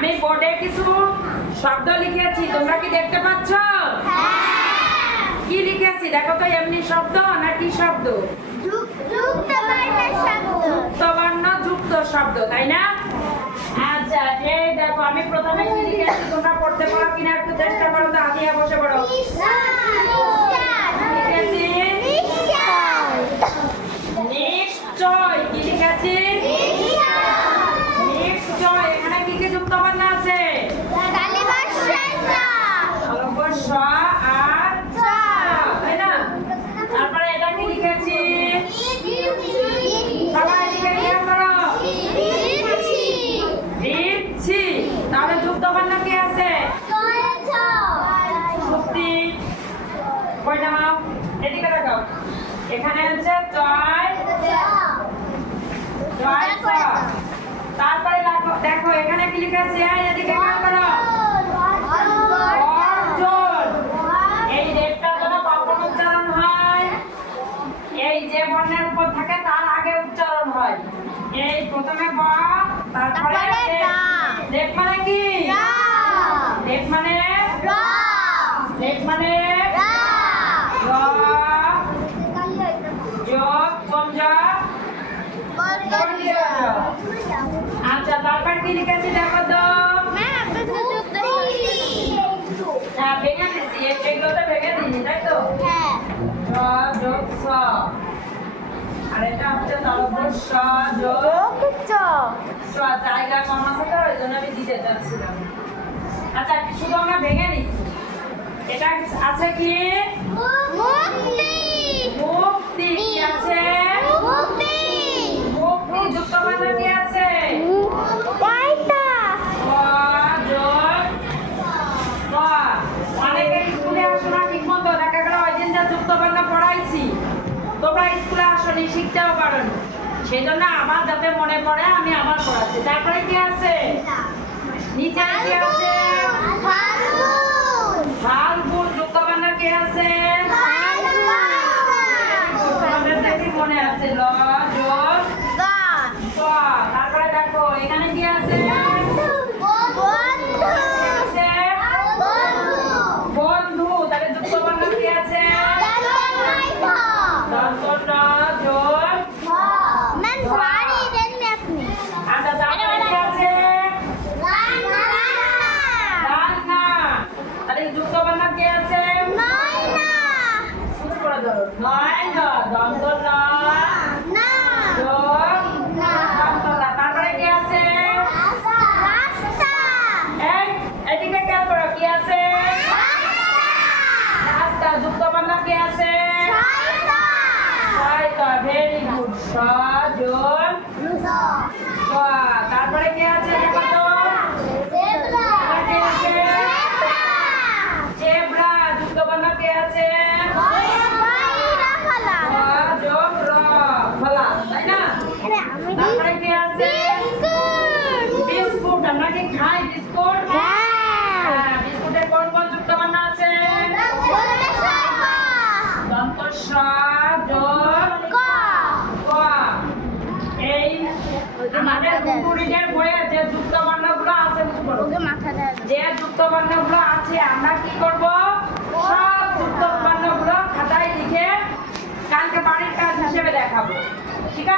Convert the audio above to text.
আমি বোর্ডে কিছু শব্দ লিখেছি, তোমরা কি দেখতে পাচ্ছ? কি লিখেছি দেখো তো, এমনি শব্দ না কি শব্দ? যুক্ত বর্ণ যুক্ত শব্দ, তাই না? আচ্ছা, এই দেখো আমি প্রথমে কি লিখেছি, তোমরা পড়তে পারো কিনা একটু চেষ্টা করো তো। আদিয়া বসে পড়ো। লিখেছি নিশ্চয়। কি লিখেছি? নিশ্চয়। এখানে কি কি যুক্ত বর্ণ আছে? স আর চ, তাই না? তারপরে এটা কি লিখেছি? সবাই লিখে খেয়াল করো। দিচ্ছি। তাহলে যুক্ত বর্ণ কি আছে? সত্যি। কই নাও, এদিকে দেখো। এখানে আছে জয়, জয় ছ। তারপরে দেখো এখানে কি লিখেছি? এদিকে খেয়াল করো। অর্জন। এই রেটটা যেন কখন উচ্চারণ হয়? এই যে বর্ণের উপর থাকে তার আগে উচ্চারণ হয়। এই প্রথমে ব, তারপরে রেট মানে কি? রেট মানে রেট মানে র, যোগ পঞ্জা। আচ্ছা, তারপর কি লিখেছি দেখো তো। হ্যাঁ, ভেঙে দিচ্ছি, এগুলোতে ভেঙে দিইনি, তাই তো? র যোগ স। আর এটা হচ্ছে তারপর স যোগ স। জায়গা কম আছে তো, ওই জন্য আমি দিতে চাচ্ছিলাম। আচ্ছা, শুধু আমরা ভেঙে নিচ্ছি। এটা আছে কি? মুক্তি। কি আছে? মুক্তি। যুক্ত বর্ণ কি আছে? অনেকে স্কুলে আসো না ঠিক মতো, দেখা গেল ওই দিন যা যুক্ত বর্ণ পড়াইছি তোমরা স্কুলে আসনি, শিখতেও পারো, সেই জন্য আবার যাতে মনে পড়ে আমি আবার পড়াচ্ছি। তারপরে কি আছে? নিচে কি আছে? ফাল্গুন। যুক্ত বর্ণ কি আছে? মনে আছে ল যোগ গ। তারপরে দেখো এখানে কি আছে? বন্ধু। তাহলে যুক্ত বর্ণ কি আছে? আচ্ছা, তারপরে কি আছে? তাহলে যুক্ত বর্ণ কি আছে? তারপরে কি আছে? এদিকে খেয়াল করো, কি আছে? রাস্তা। যুক্ত বর্ণ কি আছে? Very good. স যোগ স। তারপরে কি আছে দেখো তো। জেব্রা। যুক্ত বর্ণ কি আছে? যোগ র, ফলা, তাই না? তারপরে কি আছে? বিস্কুট। আমরা কি খাই বিস্কুট? বিস্কুটের কোন কোন যুক্ত বর্ণ আছে? দন্ত স যোগ ক। এই আমাদের কুকুরিদের বইয়ে যে যুক্ত বর্ণগুলো আছে, যে যুক্ত বর্ণগুলো আছে আমরা কি করব? সব যুক্ত বর্ণগুলো খাতায় লিখে কালকে বাড়ির কাজ হিসেবে দেখাবো, ঠিক আছে?